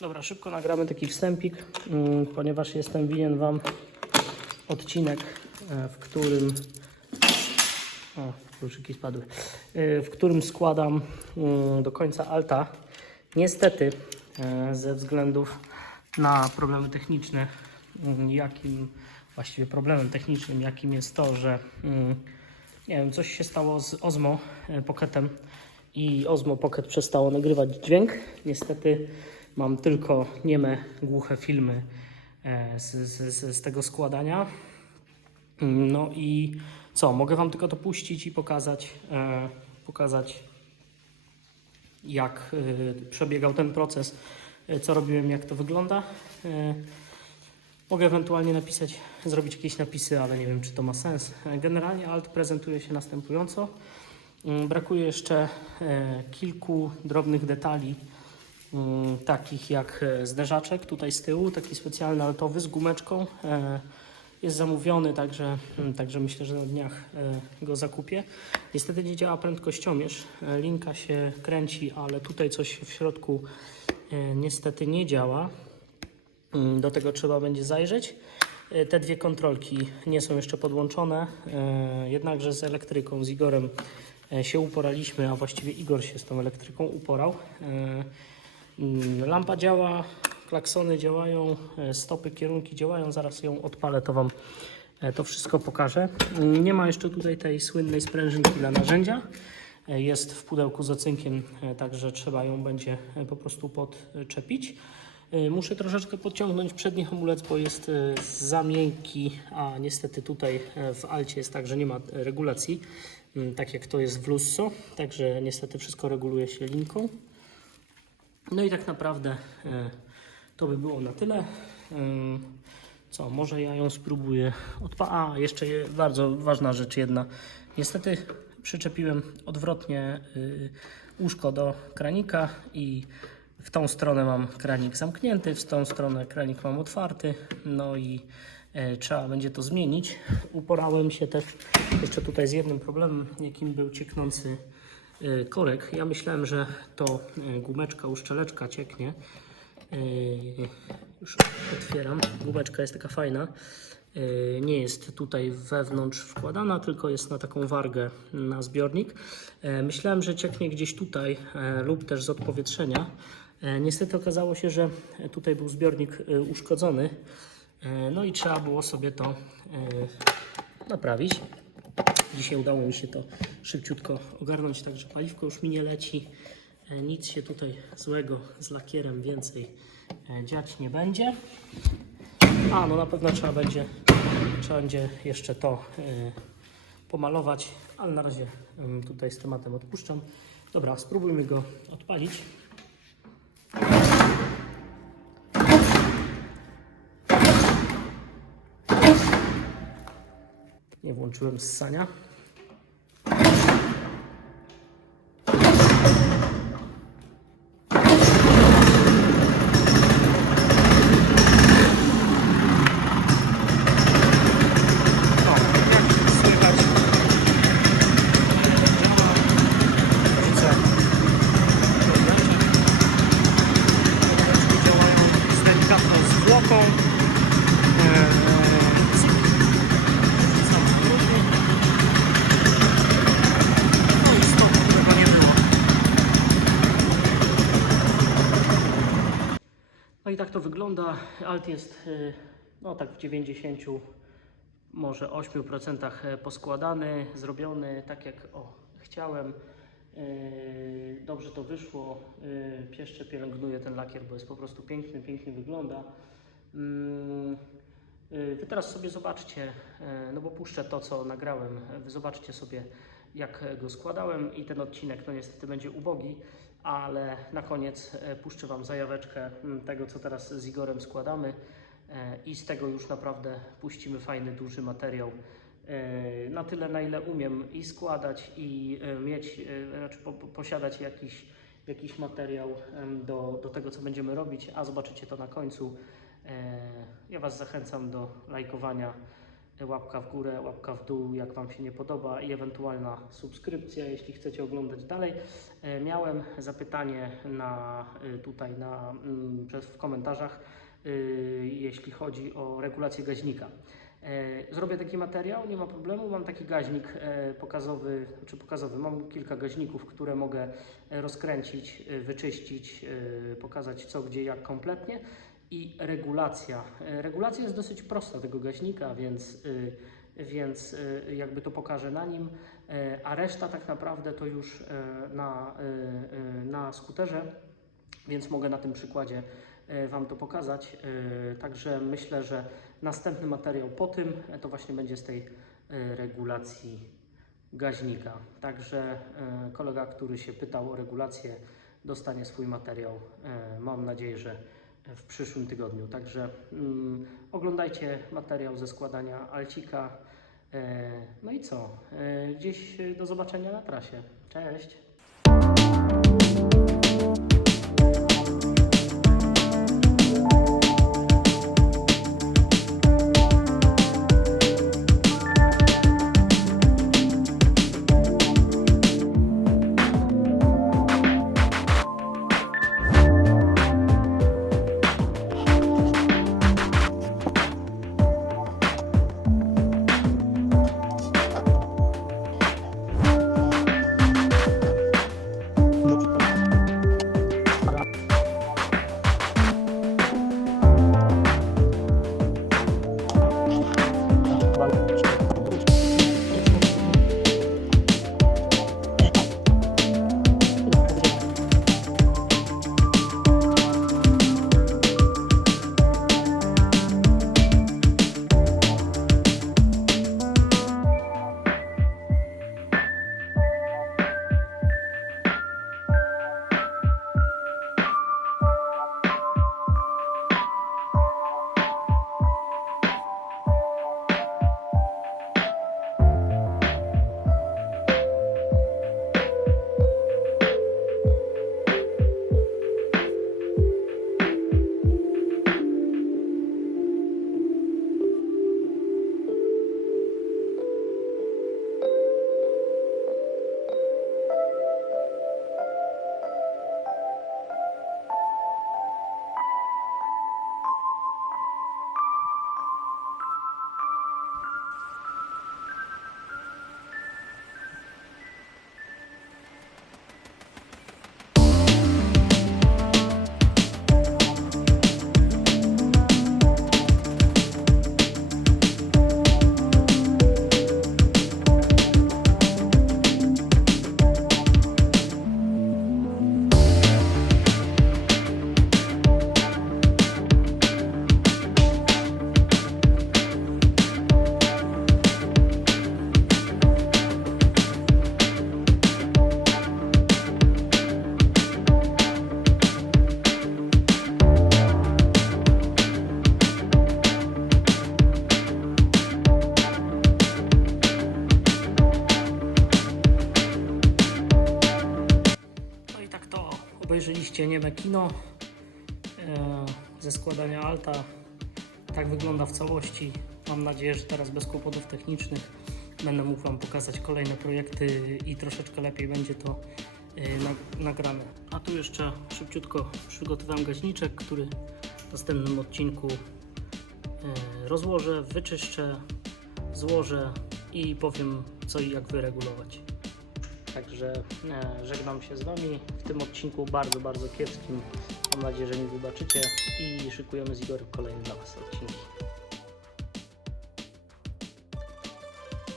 Dobra, szybko nagramy taki wstępik, mm, ponieważ jestem winien Wam odcinek, e, w którym. O, kluczyki spadły. E, W którym składam mm, do końca alta. Niestety, e, ze względów na problemy techniczne, mm, jakim właściwie problemem technicznym, jakim jest to, że nie wiem, coś się stało z Osmo e, Pocketem i Osmo Pocket przestało nagrywać dźwięk. Niestety mam tylko nieme, głuche filmy e, z, z, z, tego składania. No i co, mogę Wam tylko to puścić i pokazać, e, pokazać jak e, przebiegał ten proces, co robiłem, jak to wygląda. Mogę ewentualnie napisać, zrobić jakieś napisy, ale nie wiem, czy to ma sens. Generalnie alt prezentuje się następująco. Mm, Brakuje jeszcze kilku drobnych detali, takich jak e, zderzaczek tutaj z tyłu, taki specjalny altowy z gumeczką. E, Jest zamówiony, także, mm, także myślę, że na dniach e, go zakupię. Niestety nie działa prędkościomierz. Linka się kręci, ale tutaj coś w środku niestety nie działa. Mm, Do tego trzeba będzie zajrzeć. Te dwie kontrolki nie są jeszcze podłączone, jednakże z elektryką, z Igorem się uporaliśmy, a właściwie Igor się z tą elektryką uporał. Mm, Lampa działa, klaksony działają, e, stopy, kierunki działają. Zaraz ją odpalę, to Wam e, to wszystko pokażę. Mm, Nie ma jeszcze tutaj tej słynnej sprężynki dla narzędzia. E, Jest w pudełku z ocynkiem, także trzeba ją będzie po prostu podczepić. Muszę troszeczkę podciągnąć przedni hamulec, bo jest za miękki, a niestety tutaj w Alcie jest tak, że nie ma regulacji, mm, tak jak to jest w Lusso, także niestety wszystko reguluje się linką. No i tak naprawdę e, to by było na tyle. Ym, Co, może ja ją spróbuję odpa... A, jeszcze je- bardzo ważna rzecz jedna. Niestety przyczepiłem odwrotnie y, łóżko do kranika i w tą stronę mam kranik zamknięty, w tą stronę kranik mam otwarty, no i e, trzeba będzie to zmienić. Uporałem się też jeszcze tutaj z jednym problemem, jakim był cieknący e, korek. Ja myślałem, że to e, gumeczka, uszczeleczka cieknie. E, Już otwieram. Gumeczka jest taka fajna. Nie jest tutaj wewnątrz wkładana, tylko jest na taką wargę na zbiornik. Myślałem, że cieknie gdzieś tutaj lub też z odpowietrzenia. Niestety okazało się, że tutaj był zbiornik uszkodzony. No i trzeba było sobie to naprawić. Dzisiaj udało mi się to szybciutko ogarnąć, także paliwko już mi nie leci. E, Nic się tutaj złego z lakierem więcej e, dziać nie będzie. A, no na pewno trzeba będzie, trzeba będzie jeszcze to e, pomalować, ale na razie tutaj z tematem odpuszczam. Dobra, spróbujmy go odpalić. Nie włączyłem ssania. No, jak słychać, działa różnica Ręczki działają z delikatną zwłoką. Eee, cyk. Wrzucam skróty. No i stop, którego nie było. No i tak to wygląda. Alt jest y, no tak w 90 może 8% poskładany, zrobiony tak jak o, chciałem. Yy, Dobrze to wyszło. Pieszcze pielęgnuję ten lakier, bo jest po prostu piękny, pięknie wygląda. Mm, Wy teraz sobie zobaczcie, no bo puszczę to, co nagrałem. Wy zobaczcie sobie, jak go składałem i ten odcinek, no niestety będzie ubogi, ale na koniec e, puszczę Wam zajaweczkę mm, tego, co teraz z Igorem składamy e, i z tego już naprawdę puścimy fajny, duży materiał. E, Na tyle, na ile umiem i składać, i mieć, znaczy po, po, posiadać jakiś, jakiś materiał do, do tego, co będziemy robić, a zobaczycie to na końcu. Ja Was zachęcam do lajkowania łapka w górę, łapka w dół, jak Wam się nie podoba i ewentualna subskrypcja, jeśli chcecie oglądać dalej. E, Miałem zapytanie na, y, tutaj na, mm, przez, w komentarzach, y, jeśli chodzi o regulację gaźnika. E, Zrobię taki materiał, nie ma problemu. Mam taki gaźnik e, pokazowy, czy pokazowy. Mam kilka gaźników, które mogę e, rozkręcić, e, wyczyścić, e, pokazać co, gdzie, jak kompletnie. I regulacja. E, Regulacja jest dosyć prosta tego gaźnika, więc, y, więc y, jakby to pokażę na nim. E, A reszta tak naprawdę to już e, na, na skuterze, więc mogę na tym przykładzie e, Wam to pokazać. E, Także myślę, że następny materiał po tym e, to właśnie będzie z tej e, regulacji gaźnika. Także e, kolega, który się pytał o regulację, dostanie swój materiał. e, Mam nadzieję, że w przyszłym tygodniu. Także mm, oglądajcie materiał ze składania Alcika. E, No i co? E, Gdzieś e, do zobaczenia na trasie. Cześć! Obejrzeliście nieme kino e, ze składania alta. Tak wygląda w całości. Mam nadzieję, że teraz bez kłopotów technicznych będę mógł Wam pokazać kolejne projekty i troszeczkę lepiej będzie to e, na- nagrane. A tu jeszcze szybciutko przygotowałem gaźniczek, który w następnym odcinku e, rozłożę, wyczyszczę, złożę i powiem co i jak wyregulować. Także e, żegnam się z Wami w tym odcinku bardzo, bardzo kiepskim. Mam nadzieję, że mi wybaczycie i szykujemy z Igorem kolejne dla Was odcinki.